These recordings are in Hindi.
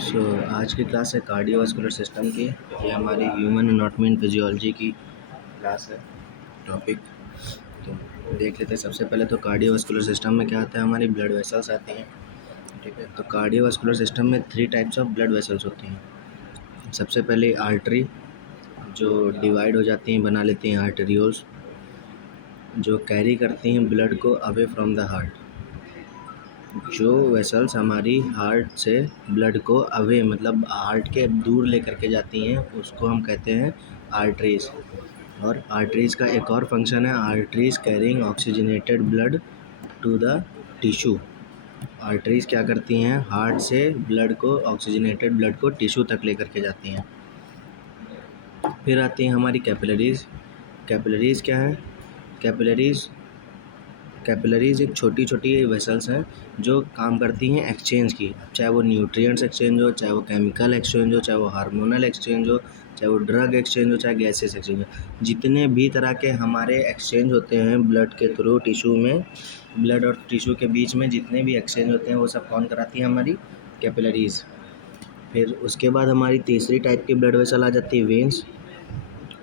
सो आज की क्लास है कार्डियोवास्कुलर सिस्टम की। ये हमारी ह्यूमन एनाटॉमी एंड फिजियोलॉजी की क्लास है टॉपिक। तो देख लेते हैं। सबसे पहले तो कार्डियोवास्कुलर सिस्टम में क्या आता है, हमारी ब्लड वेसल्स आती हैं। ठीक है, तो कार्डियोवास्कुलर सिस्टम में 3 टाइप्स ऑफ ब्लड वेसल्स होती हैं। सबसे पहले आर्टरी, जो डिवाइड हो जाती हैं, बना लेती हैं आर्टेरियोल्स, जो कैरी करती हैं ब्लड को अवे फ्रॉम द हार्ट। जो वेसल्स हमारी हार्ट से ब्लड को अवे मतलब हार्ट के दूर लेकर के जाती हैं, उसको हम कहते हैं आर्टरीज़। और आर्टरीज़ का एक और फंक्शन है, arteries carrying oxygenated blood to the tissue. Arteries क्या करती हैं, हार्ट से ब्लड को, ऑक्सीजनेटेड ब्लड को टिश्यू तक लेकर के जाती हैं। फिर आती हैं हमारी कैपिलरीज़। कैपिलरीज़ क्या है? कैपिलरीज़ एक छोटी छोटी वेसल्स हैं जो काम करती हैं एक्सचेंज की, चाहे वो न्यूट्रिएंट्स एक्सचेंज हो, चाहे वो केमिकल एक्सचेंज हो, चाहे वो हार्मोनल एक्सचेंज हो, चाहे वो ड्रग एक्सचेंज हो, चाहे गैसेस एक्सचेंज हो। जितने भी तरह के हमारे एक्सचेंज होते हैं ब्लड के थ्रू टिश्यू में, ब्लड और टिश्यू के बीच में जितने भी एक्सचेंज होते हैं वो सब कौन कराती है, हमारी कैपिलरीज़। फिर उसके बाद हमारी तीसरी टाइप की ब्लड वेसल आ जाती है वेन्स,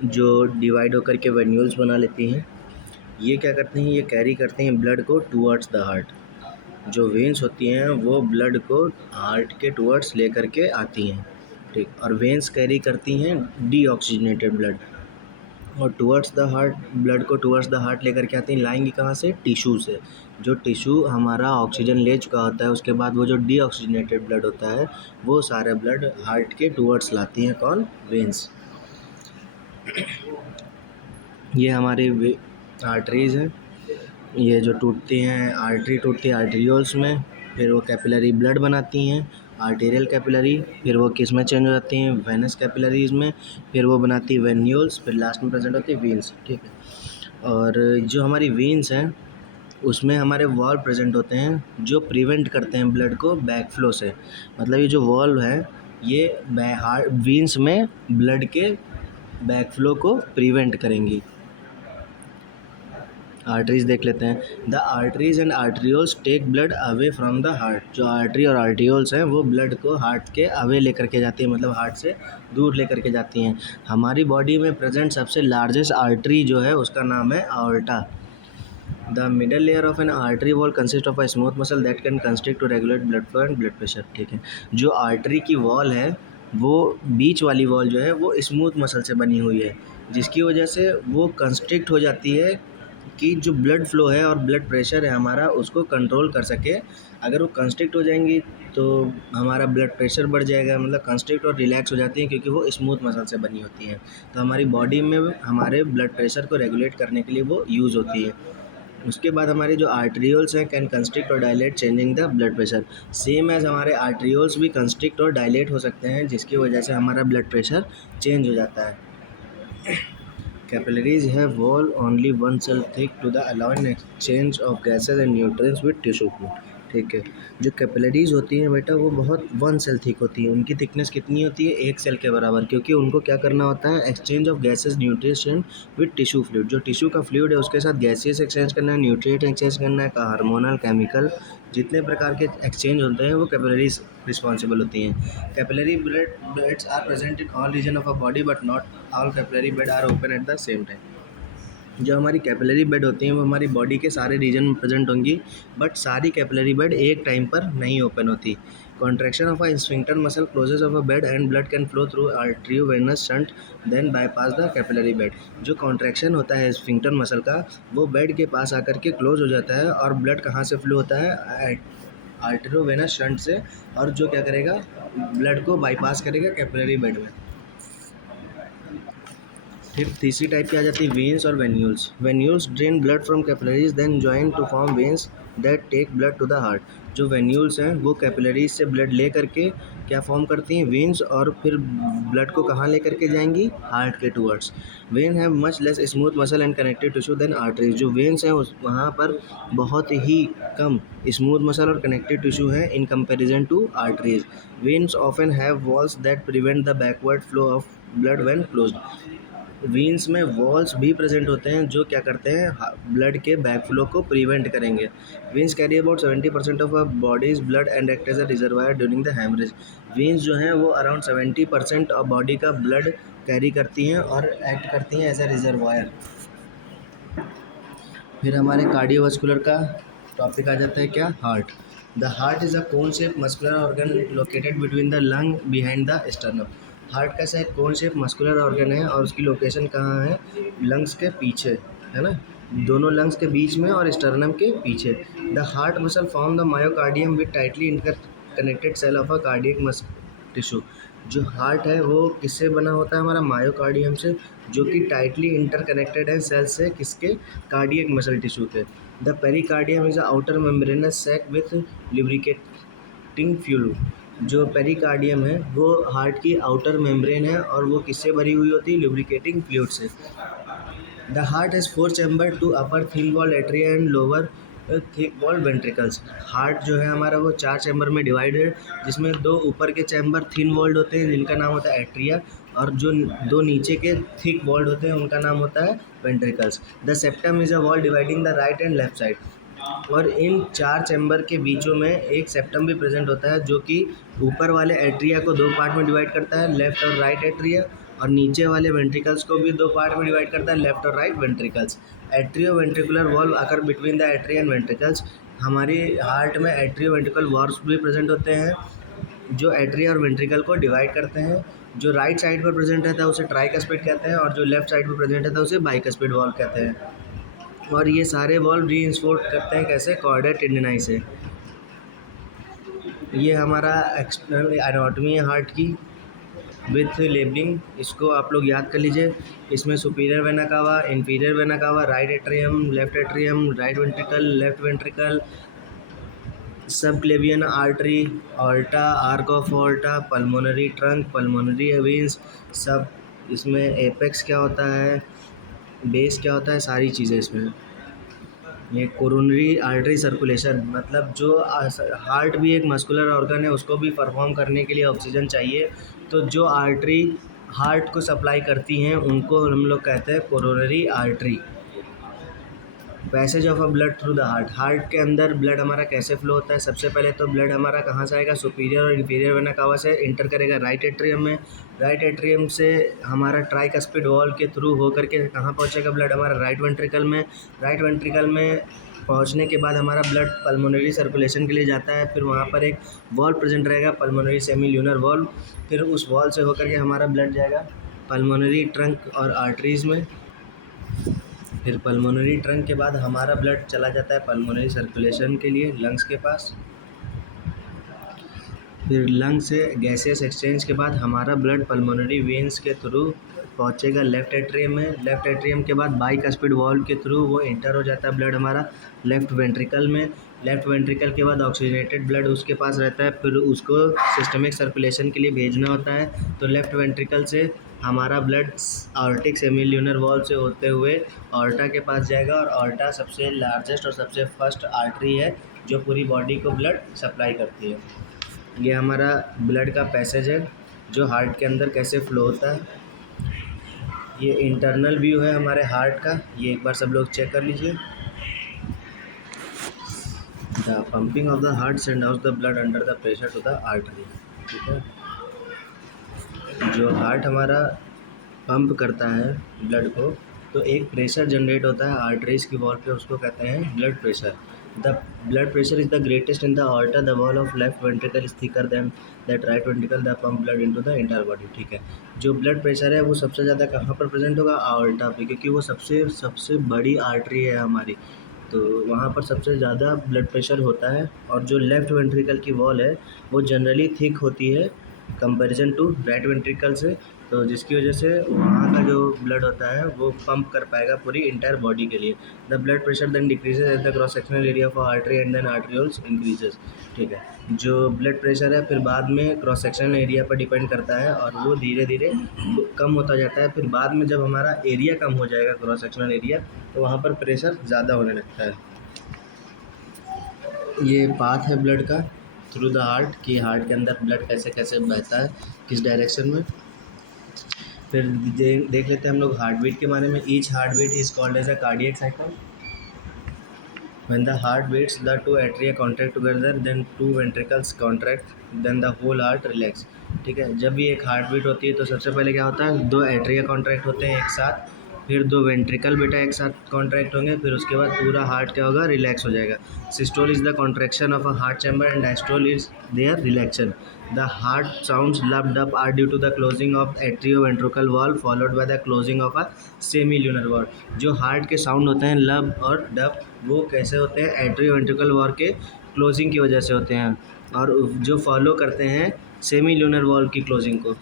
जो डिवाइड होकर के वेन्यूल्स बना लेती हैं। ये क्या करते हैं, ये कैरी करते हैं ब्लड को टूवर्ड्स द हार्ट। जो वेन्स होती हैं वो ब्लड को हार्ट के टूवर्ड्स लेकर के आती हैं। ठीक, और वेन्स कैरी करती हैं डीऑक्सीजनेटेड ब्लड, और टूवर्ड्स द हार्ट, ब्लड को टूवर्ड्स द हार्ट लेकर के आती हैं। लाएंगी कहाँ से? टिश्यू से। जो टिश्यू हमारा ऑक्सीजन ले चुका होता है, उसके बाद वो जो डीऑक्सीजनेटेड ब्लड होता है वो सारा ब्लड हार्ट के टूवर्ड्स लाती हैं। कौन? वेन्स। ये हमारे आर्टरीज़ हैं, ये जो टूटती हैं, आर्टरी टूटती है आर्टेरियोल्स में, फिर वो कैपिलरी ब्लड बनाती हैं, आर्टेरियल कैपिलरी। फिर वो किस में चेंज हो जाती हैं? वेनस कैपिलरीज़ में। फिर वो बनाती है वेन्यूल्स, फिर लास्ट में प्रेजेंट होती है वीन्स। ठीक है, और जो हमारी वीन्स हैं उसमें हमारे वॉल्व प्रेजेंट होते हैं जो प्रिवेंट करते हैं ब्लड को बैक फ्लो से। मतलब ये जो वॉल्व है ये वीन्स में ब्लड के बैक फ्लो को प्रिवेंट करेंगी। आर्टरीज देख लेते हैं। The arteries and arterioles take blood away from the heart. जो आर्टरी और आर्टियोल्स हैं वो ब्लड को हार्ट के अवे लेकर के जाती हैं, मतलब हार्ट से दूर लेकर के जाती हैं। हमारी बॉडी में प्रेजेंट सबसे लार्जेस्ट आर्टरी जो है उसका नाम है aorta. The middle layer of an artery wall consist of a smooth muscle that can constrict to regulate blood flow and blood pressure. ठीक है, जो आर्टरी की वॉल है वो बीच वाली वॉल जो है वो स्मूथ मसल से बनी हुई है, जिसकी वजह से वो कंस्ट्रिक्ट हो जाती है कि जो ब्लड फ्लो है और ब्लड प्रेशर है हमारा उसको कंट्रोल कर सके। अगर वो कंस्ट्रिक्ट हो जाएंगी तो हमारा ब्लड प्रेशर बढ़ जाएगा, मतलब कंस्ट्रिक्ट और रिलैक्स हो जाती हैं क्योंकि वो स्मूथ मसल से बनी होती हैं। तो हमारी बॉडी में हमारे ब्लड प्रेशर को रेगुलेट करने के लिए वो यूज़ होती है। उसके बाद हमारे जो आर्टरियोल्स हैं कैन कंस्ट्रिक्ट और dilate changing the blood pressure. Same as हमारे आर्टरियोल्स भी कंस्ट्रिक्ट और डायलेट हो सकते हैं, जिसकी वजह से हमारा ब्लड प्रेशर चेंज हो जाता है। Capillaries have wall only 1 cell thick to the allowing exchange of gases and nutrients with tissue fluid। ठीक है, जो कैपिलरीज होती हैं बेटा वो बहुत 1 सेल थिक होती है। उनकी थिकनेस कितनी होती है? 1 सेल के बराबर, क्योंकि उनको क्या करना होता है? Exchange of gases nutrition with tissue fluid. जो टिश्यू का फ्लूइड है उसके साथ गैसेस एक्सचेंज करना है, न्यूट्रिएंट एक्सचेंज करना है, हार्मोनल, केमिकल, जितने प्रकार के एक्सचेंज होते हैं वो कैपिलरीज रिस्पॉन्सिबल होती हैं। Capillary bloods are present in all region of a body but not all capillary bed are open at the same time. जो हमारी कैपिलरी बेड होती हैं वो हमारी बॉडी के सारे रीजन में प्रेजेंट होंगी, बट सारी कैपिलरी बेड एक टाइम पर नहीं ओपन होती। Contraction of a sphincter muscle closes off a bed and blood can flow through arteriovenous shunt then bypass the capillary bed. जो कॉन्ट्रैक्शन होता है स्फिंक्टर मसल का वो बेड के पास आकर के क्लोज हो जाता है, और ब्लड कहाँ से फ्लो होता है? आर्टरियोवेनस शंट से, और जो क्या करेगा? ब्लड को बाईपास करेगा कैपिलरी बेड में। फिर तीसरी टाइप की आ जाती है वेन्स और venules. Venules drain blood from capillaries then join to form veins that take blood to the heart. जो वेन्यूल्स हैं वो कैपिलरीज से ब्लड ले करके क्या फॉर्म करती हैं? वेन्स, और फिर ब्लड को कहाँ लेकर के जाएंगी? हार्ट के towards. Vein have much less smooth muscle and connective tissue than arteries. जो वेन्स हैं उस वहाँ पर बहुत ही कम स्मूथ मसल और कनेक्टिव टिश्यू है in comparison to arteries. Veins often have walls that prevent the backward flow of blood when closed. Veins में वॉल्स भी प्रेजेंट होते हैं जो क्या करते हैं, ब्लड के बैकफ्लो को प्रिवेंट करेंगे। Veins carry about 70% of a body's blood and act as a reservoir during the haemorrhage. वीन्स जो हैं वो अराउंड 70% ऑफ बॉडी का ब्लड कैरी करती हैं और एक्ट करती हैं एज अ रिजर्वायर। फिर हमारे कार्डियोवास्कुलर का टॉपिक आ जाता है क्या, heart. The heart is a cone shape muscular organ located between the lung behind the sternum. Heart कैसा एक कोन शेप मस्कुलर ऑर्गन है और उसकी लोकेशन कहाँ है, लंग्स के पीछे, है ना, दोनों लंग्स के बीच में और स्टर्नम के पीछे। The heart muscle form the myocardium with tightly interconnected cell of a cardiac tissue. जो हार्ट है वो किससे बना होता है, हमारा मायोकार्डियम से, जो कि टाइटली इंटरकनेक्टेड है सेल से, किसके, कार्डियक मसल टिश्यू के। The pericardium is a outer membranous sac with lubricating fluid. जो पेरिकार्डियम है वो हार्ट की आउटर मेम्ब्रेन है और वो किससे भरी हुई होती है, लिब्रिकेटिंग फ्लूइड से। The heart has 4 chamber, 2 upper thin wall atria and lower thick wall ventricles. Heart जो है हमारा वो 4 चैम्बर में डिवाइड है, जिसमें 2 ऊपर के चैम्बर थिन वॉल्ड होते हैं जिनका नाम होता है एट्रिया, और जो 2 नीचे के थिक वॉल्ड होते हैं उनका नाम होता है ventricles. The septum is a wall dividing the right and left side. और इन 4 चैम्बर के बीचों में एक सेप्टम भी प्रेजेंट होता है जो कि ऊपर वाले एट्रिया को 2 पार्ट में डिवाइड करता है, लेफ्ट और राइट एट्रिया, और नीचे वाले वेंट्रिकल्स को भी 2 पार्ट में डिवाइड करता है, लेफ्ट और right ventricles. Atrio ventricular valve occur between the atria and ventricles. हमारी हार्ट में एट्रियो वेंट्रिकल वॉल्व्स भी प्रेजेंट होते हैं जो एट्रिया और वेंट्रिकल को डिवाइड करते हैं। जो राइट साइड पर प्रेजेंट रहता है उसे ट्राइकस्पिड कहते हैं और जो लेफ्ट साइड पर प्रेजेंट रहता है उसे बाइकस्पिड वॉल्व कहते हैं। और ये सारे वॉल्व रीइंफोर्स करते हैं कैसे, कॉर्डा टेंडिनाई से। ये हमारा एक्सटर्नल एनाटॉमी है हार्ट की विथ लेबलिंग, इसको आप लोग याद कर लीजिए। इसमें superior vena cava, inferior vena cava, right atrium, right ventricle, left ventricle, subclavian artery, aorta, arch of aorta, pulmonary trunk, pulmonary veins, सब इसमें एपेक्स क्या होता है, बेस क्या होता है, सारी चीज़ें इसमें। ये कोरोनरी आर्टरी सर्कुलेशन, मतलब जो हार्ट भी एक मस्कुलर ऑर्गन है, उसको भी परफॉर्म करने के लिए ऑक्सीजन चाहिए, तो जो आर्टरी हार्ट को सप्लाई करती हैं उनको हम लोग कहते हैं coronary artery. Passage of a blood through the heart. Heart के अंदर ब्लड हमारा कैसे फ्लो होता है, सबसे पहले तो ब्लड हमारा कहाँ से आएगा, सुपीरियर और इन्फीरियर वेना कावा से इंटर करेगा राइट एट्रियम में। राइट एट्रियम से हमारा ट्राइकस्पिड वॉल्व के थ्रू होकर के कहाँ पहुँचेगा ब्लड, हमारा राइट वेंट्रिकल में। राइट वेंट्रिकल में पहुँचने के बाद हमारा ब्लड पल्मोनरी सर्कुलेशन के लिए जाता है, फिर वहाँ पर एक वॉल्व प्रेजेंट रहेगा, पल्मोनरी सेमी ल्यूनर वॉल्व। फिर उस वॉल्व से होकर के हमारा ब्लड जाएगा पल्मोनरी ट्रंक और आर्टरीज़ में। फिर पल्मोनरी ट्रंक के बाद हमारा ब्लड चला जाता है पल्मोनरी सर्कुलेशन के लिए लंग्स के पास। फिर लंग से गैसेस एक्सचेंज के बाद हमारा ब्लड पल्मोनरी वेन्स के थ्रू पहुंचेगा लेफ़्ट एट्रियम में। लेफ़्ट एट्रियम के बाद बाइकस्पिड वॉल्व के थ्रू वो इंटर हो जाता है ब्लड हमारा लेफ़्ट वेंट्रिकल में। लेफ़्ट वेंट्रिकल के बाद ऑक्सीजनेटेड ब्लड उसके पास रहता है, फिर उसको सिस्टमिक सर्कुलेशन के लिए भेजना होता है, तो लेफ़्ट वेंट्रिकल से हमारा blood Arctic semi lunar valve से होते हुए ऑर्टा के पास जाएगा, और ऑर्टा सबसे लार्जेस्ट और सबसे फर्स्ट आर्टरी है जो पूरी बॉडी को ब्लड सप्लाई करती है। ये हमारा ब्लड का पैसेज है जो हार्ट के अंदर कैसे फ्लो होता है। ये इंटरनल व्यू है हमारे हार्ट का, ये एक बार सब लोग चेक कर लीजिए। The pumping of the heart send out the blood under the pressure to the artery. ठीक है, जो हार्ट हमारा पंप करता है ब्लड को, तो एक प्रेशर जनरेट होता है आर्टरीज की वॉल पे, उसको कहते हैं blood pressure. The blood pressure is the greatest in the aorta, the wall of left ventricle is thicker than that right ventricle, the pump blood into the entire body. ठीक है, जो ब्लड प्रेशर है वो सबसे ज़्यादा कहाँ पर प्रेजेंट होगा, आर्टा पे, क्योंकि वो सबसे बड़ी आर्टरी है हमारी, तो वहाँ पर सबसे ज़्यादा ब्लड प्रेशर होता है। और जो लेफ़्ट वेंट्रिकल की वॉल है वो जनरली थिक होती है कंपैरिजन टू राइट वेंट्रिकल से, तो जिसकी वजह से वहाँ का जो ब्लड होता है वो पंप कर पाएगा पूरी इंटायर बॉडी के लिए। The blood pressure then decreases at the cross sectional area of artery and then arterioles increases. ठीक है, जो ब्लड प्रेशर है फिर बाद में क्रॉस सेक्शनल एरिया पर डिपेंड करता है और वो धीरे धीरे कम होता जाता है। फिर बाद में जब हमारा एरिया कम हो जाएगा क्रॉस सेक्शनल एरिया, तो वहाँ पर प्रेशर ज़्यादा होने लगता है। ये पाथ है ब्लड का थ्रू द हार्ट, कि हार्ट के अंदर ब्लड कैसे कैसे बहता है, किस डायरेक्शन में। फिर देख लेते हैं हम लोग हार्ट बीट के बारे में। Each heart beat is called as a cardiac cycle. When the heart beats, the two atria contract together, then two ventricles contract, then the whole heart relax। ठीक है, जब भी एक हार्ट बीट होती है तो सबसे पहले क्या होता है, दो एट्रिया कॉन्ट्रैक्ट होते हैं एक साथ, फिर दो वेंट्रिकल बेटा एक साथ कॉन्ट्रैक्ट होंगे, फिर उसके बाद पूरा हार्ट क्या होगा, रिलैक्स हो जाएगा। Systole is the contraction of a heart chamber and diastole is their relaxation. The heart sounds lumped up are due to the closing of atrioventricular valve followed by the closing of a semilunar valve। जो हार्ट के साउंड होते हैं लब और डब, वो कैसे होते हैं, एट्रियोवेंट्रिकल वॉल्व के क्लोजिंग की वजह से होते हैं, और जो फॉलो करते हैं सेमील्यूनर वॉल्व की क्लोजिंग को।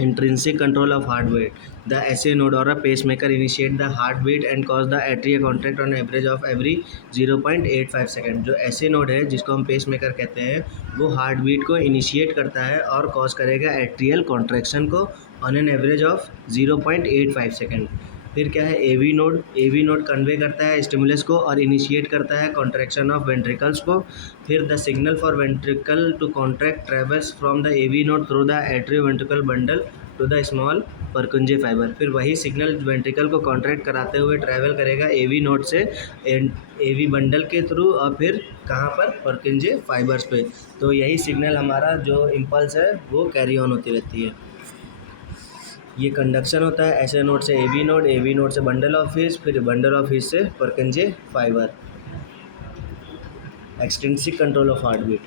Intrinsic control of heartbeat, the SA node or a pacemaker initiate the heartbeat and cause the atria contract on average of every 0.85 second. जो SA node है जिसको हम पेसमेकर कहते हैं, वो हार्ट बीट को इनिशिएट करता है और कॉज करेगा एट्रियल कॉन्ट्रैक्शन को on an average of 0.85 second. फिर क्या है, एवी नोड कन्वे करता है स्टिमुलस को और इनिशिएट करता है कॉन्ट्रैक्शन ऑफ वेंट्रिकल्स को। फिर the signal for ventricle to contract travels from the AV node through the atrioventricular bundle to the small Purkinje fibre. फिर वही सिग्नल वेंट्रिकल को कॉन्ट्रैक्ट कराते हुए ट्रैवल करेगा एवी नोड से एवी बंडल के थ्रू, और फिर कहाँ पर, परकुंजे फाइबर्स पे। तो यही सिग्नल हमारा जो इम्पल्स है वो कैरी ऑन होती रहती है। ये कंडक्शन होता है ऐसे नोड से एवी नोड से बंडल ऑफ हीस, फिर बंडल ऑफ हीस से Purkinje fibre. Extrinsic control of heart beat,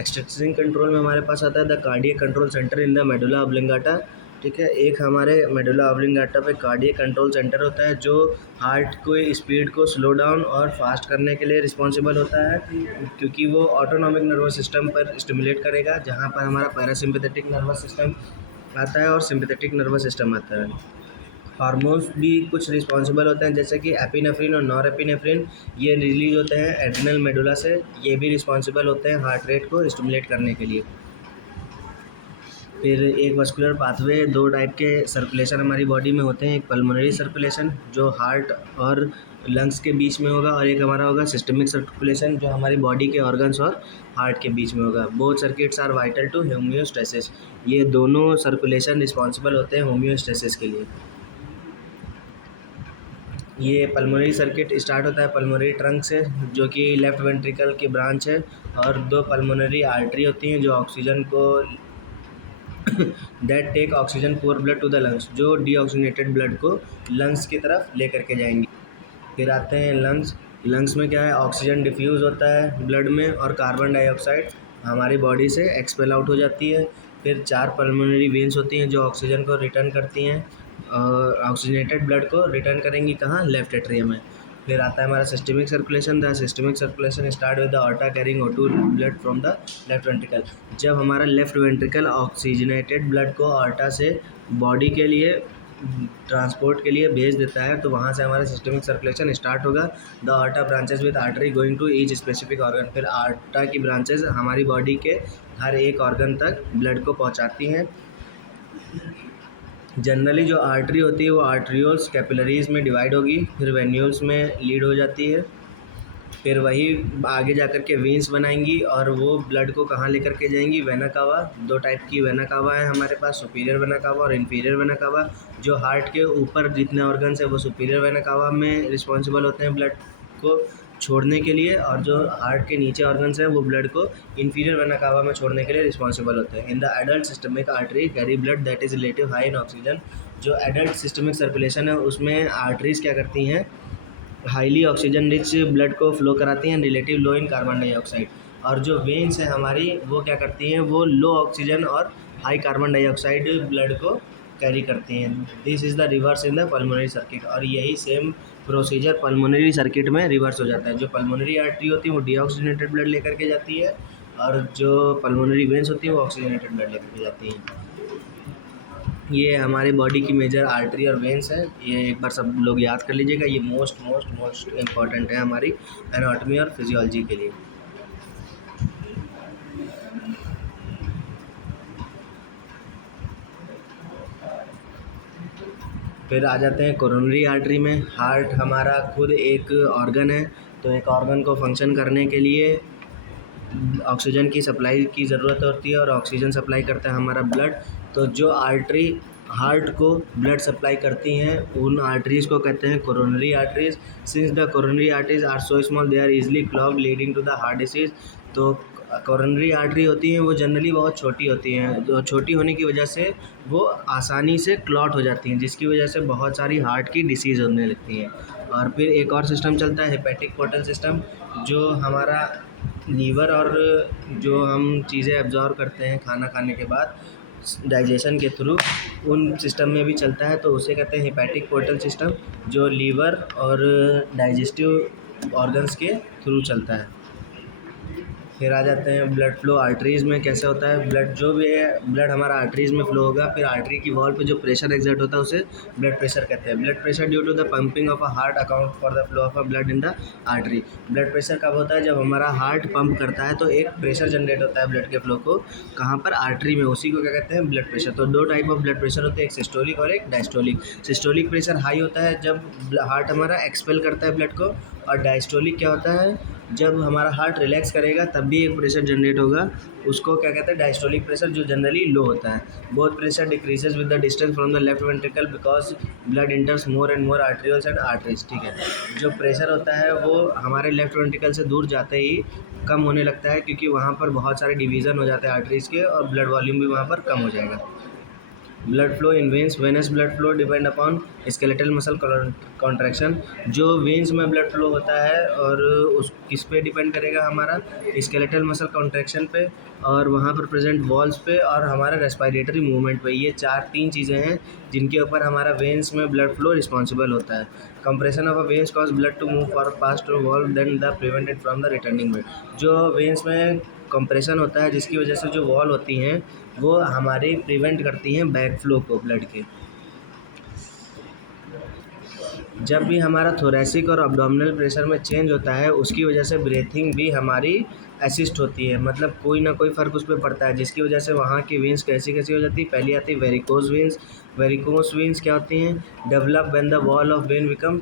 extrinsic control में हमारे पास आता है the cardiac control centre in the medulla oblongata. ठीक है, एक हमारे मेडुला ऑब्लिंगाटा पे कार्डियक कंट्रोल सेंटर होता है जो हार्ट को स्पीड को स्लो डाउन और फास्ट करने के लिए रिस्पॉन्सिबल होता है, क्योंकि वो ऑटोनॉमिक नर्वस सिस्टम पर स्टिमुलेट करेगा, जहाँ पर हमारा पैरासिम्पैथेटिक नर्वस सिस्टम आता है और सिंपैथेटिक नर्वस सिस्टम आता है। हार्मोन्स भी कुछ रिस्पॉन्सिबल होते हैं, जैसे कि एपिनेफ्रिन और नॉरएपिनेफ्रिन, ये रिलीज होते हैं एड्रिनल मेडुला से, ये भी रिस्पॉन्सिबल होते हैं हार्ट रेट को स्टिमुलेट करने के लिए। फिर एक मस्कुलर पाथवे, दो टाइप के सर्कुलेशन हमारी बॉडी में होते हैं, एक पल्मोनरी सर्कुलेशन जो हार्ट और लंग्स के बीच में होगा, और एक हमारा होगा सिस्टमिक सर्कुलेशन जो हमारी बॉडी के ऑर्गन्स और हार्ट के बीच में होगा। Both circuits are vital to homeostasis, ये दोनों सर्कुलेशन रिस्पॉन्सिबल होते हैं होम्योस्टेसिस के लिए। ये पल्मोनरी सर्किट स्टार्ट होता है पल्मोनरी ट्रंक से, जो कि लेफ्ट वेंट्रिकल की ब्रांच है, और दो पल्मोनरी आर्टरी होती हैं जो ऑक्सीजन को that take oxygen poor blood to the lungs, जो डीऑक्सीजनेटेड ब्लड को लंग्स की तरफ ले करके जाएंगी। फिर आते हैं लंग्स में क्या है, ऑक्सीजन डिफ्यूज़ होता है ब्लड में और कार्बन डाइऑक्साइड हमारी बॉडी से एक्सपेल आउट हो जाती है। फिर चार पल्मोनरी वेन्स होती हैं जो ऑक्सीजन को रिटर्न करती हैं, ऑक्सीजनेटेड ब्लड को रिटर्न करेंगी कहाँ, लेफ्ट एट्रियम में। फिर आता है हमारा systemic circulation. The systemic circulation start with the aorta carrying O2 blood from the left ventricle. जब हमारा लेफ्ट वेंट्रिकल ऑक्सीजनेटेड ब्लड को ऑर्टा से बॉडी के लिए ट्रांसपोर्ट के लिए भेज देता है, तो वहाँ से हमारा सिस्टमिक सर्कुलेशन स्टार्ट होगा। The aorta branches with artery going to each specific organ. फिर आर्टा की ब्रांचेस हमारी बॉडी के हर एक ऑर्गन तक ब्लड को पहुँचाती हैं। जनरली जो आर्टरी होती है वो आर्ट्रियोल्स कैपिलरीज में डिवाइड होगी, फिर वेन्यूल्स में लीड हो जाती है, फिर वही आगे जाकर के वेंस बनाएंगी और वो ब्लड को कहाँ लेकर के जाएंगी, वेना कावा। दो टाइप की वेना कावा है हमारे पास, सुपीरियर वेना कावा और इन्फीरियर वेना कावा। जो हार्ट के ऊपर जितने ऑर्गन्स है वो सुपीरियर वेना कावा में रिस्पॉन्सिबल होते हैं ब्लड को छोड़ने के लिए, और जो हार्ट के नीचे ऑर्गन्स हैं वो ब्लड को इन्फीरियर वेना कावा में छोड़ने के लिए रिस्पॉन्सिबल होते हैं। In the adult systemic artery carry blood that is relative high in oxygen. जो एडल्ट सिस्टमिक सर्कुलेशन है उसमें आर्टरीज क्या करती हैं, हाईली ऑक्सीजन रिच ब्लड को फ्लो कराती हैं, रिलेटिव लो इन कार्बन डाइऑक्साइड। और जो वेन्स है हमारी वो क्या करती हैं, वो लो ऑक्सीजन और हाई कार्बन डाइऑक्साइड ब्लड को कैरी करती हैं। This is the reverse in the pulmonary circuit. और यही सेम प्रोसीजर पल्मोनरी सर्किट में रिवर्स हो जाता है। जो पल्मोनरी आर्टरी होती है वो डीऑक्सीजनेटेड ब्लड लेकर के जाती है, और जो पल्मोनरी वेन्स होती है वो ऑक्सीजनेटेड ब्लड लेकर के जाती हैं। ये हमारी बॉडी की मेजर आर्टरी और वेन्स है, ये एक बार सब लोग याद कर लीजिएगा। ये मोस्ट इम्पॉर्टेंट है हमारी एनाटॉमी और फिजियोलॉजी के लिए। फिर आ जाते हैं कोरोनरी आर्टरी में। हार्ट हमारा खुद एक ऑर्गन है, तो एक ऑर्गन को फंक्शन करने के लिए ऑक्सीजन की सप्लाई की ज़रूरत होती है, और ऑक्सीजन सप्लाई करता है हमारा ब्लड। तो जो आर्टरी हार्ट को ब्लड सप्लाई करती हैं, उन आर्टरीज़ को कहते हैं coronary arteries. Since the coronary arteries are so small they are easily clogged leading to the heart disease. तो कोरोनरी आर्टरी होती हैं वो जनरली बहुत छोटी होती हैं, जो छोटी होने की वजह से वो आसानी से क्लॉट हो जाती हैं, जिसकी वजह से बहुत सारी हार्ट की डिसीज़ होने लगती हैं। और फिर एक और सिस्टम चलता है हेपेटिक पोर्टल सिस्टम, जो हमारा लीवर और जो हम चीज़ें एब्जॉर्ब करते हैं खाना खाने के बाद डाइजेशन के थ्रू, उन सिस्टम में भी चलता है, तो उसे कहते हैं हेपेटिक पोर्टल सिस्टम, जो लीवर और डाइजेस्टिव ऑर्गन्स के थ्रू चलता है। फिर आ जाते हैं ब्लड फ्लो आर्टरीज़ में कैसे होता है। ब्लड जो भी है ब्लड हमारा आर्टरीज़ में फ्लो होगा, फिर आर्टरी की वॉल पे जो प्रेशर एक्सर्ट होता है उसे ब्लड प्रेशर कहते हैं। Blood pressure due to the pumping of a heart account for the flow of a blood in the artery. Blood pressure कब होता है? जब हमारा हार्ट पंप करता है तो एक प्रेशर जनरेट होता है ब्लड के फ्लो को, कहाँ पर? आर्टरी में। उसी को क्या कहते हैं? Blood pressure. तो दो टाइप ऑफ ब्लड प्रेशर होते हैं, एक सिस्टोलिक और एक डायस्टोलिक। सिस्टोलिक प्रेशर हाई होता है जब हार्ट हमारा एक्सपेल करता है ब्लड को, और डायस्टोलिक क्या होता है? जब हमारा हार्ट रिलैक्स करेगा तब भी एक प्रेशर जनरेट होगा, उसको क्या कहते हैं? डायस्टोलिक प्रेशर, जो जनरली लो होता है। Both pressure decreases with the distance from the left ventricle because blood इंटर्स more and more arterioles and arteries. ठीक है, जो प्रेशर होता है वो हमारे लेफ्ट वेंट्रिकल से दूर जाते ही कम होने लगता है, क्योंकि वहाँ पर बहुत सारे डिवीज़न हो जाते हैं आर्टरीज़ के, और ब्लड वॉल्यूम भी वहाँ पर कम हो जाएगा। Blood flow in veins. Venous blood flow depend upon skeletal muscle contraction. जो वेन्स में ब्लड फ्लो होता है और उस किस पे डिपेंड करेगा? हमारा स्केलेटल मसल कॉन्ट्रैक्शन पे, और वहाँ पर प्रेजेंट वॉल्स पे, और हमारा रेस्पिरेटरी मूवमेंट पे। ये तीन चीज़ें हैं जिनके ऊपर हमारा वेन्स में ब्लड फ्लो रिस्पॉन्सिबल होता है। Compression of a veins cause blood to move for past valve then the prevented from the returning blood. जो वेन्स में कंप्रेशन होता है जिसकी वजह से जो वॉल होती हैं वो हमारे प्रिवेंट करती हैं बैक फ्लो को ब्लड के। जब भी हमारा थोरेसिक और अब्डोमिनल प्रेशर में चेंज होता है उसकी वजह से ब्रीथिंग भी हमारी असिस्ट होती है, मतलब कोई ना कोई फ़र्क उस पर पड़ता है, जिसकी वजह से वहाँ की वेंस कैसी कैसी हो जाती है। पहली आती है वेरिकोज वेंस। वेरिकोज वेंस क्या होती हैं? Develop when the wall of when become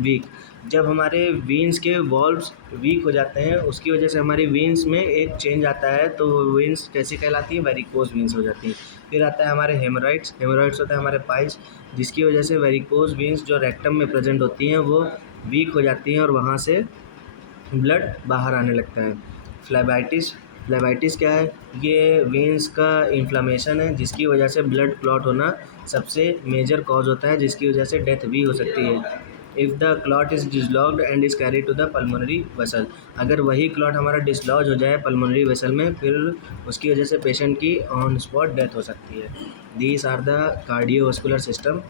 weak. जब हमारे वेंस के वॉल्व्स वीक हो जाते हैं उसकी वजह से हमारी वेंस में एक चेंज आता है, तो वेंस कैसी कहलाती है? वेरिकोज वेंस हो जाती हैं। फिर आता है हमारे हेमोरॉइड्स। हेमोरॉइड्स होता है हमारे पाइल्स, जिसकी वजह से वेरिकोज वेंस जो रेक्टम में प्रेजेंट होती हैं वो वीक हो जाती हैं और वहाँ से ब्लड बाहर आने लगता है। फ्लेबाइटिस। फ्लेबाइटिस क्या है? ये वेंस का इन्फ्लामेशन है जिसकी वजह से ब्लड क्लॉट होना सबसे मेजर कॉज होता है, जिसकी वजह से डेथ भी हो सकती है। If the clot is dislodged and is carry to the pulmonary vessel. अगर वही क्लॉट हमारा डिसलॉज हो जाए पल्मोनरी वेसल में, फिर उसकी वजह से पेशेंट की ऑन स्पॉट डेथ हो सकती है। These are the cardiovascular system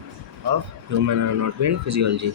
of human anatomy and physiology.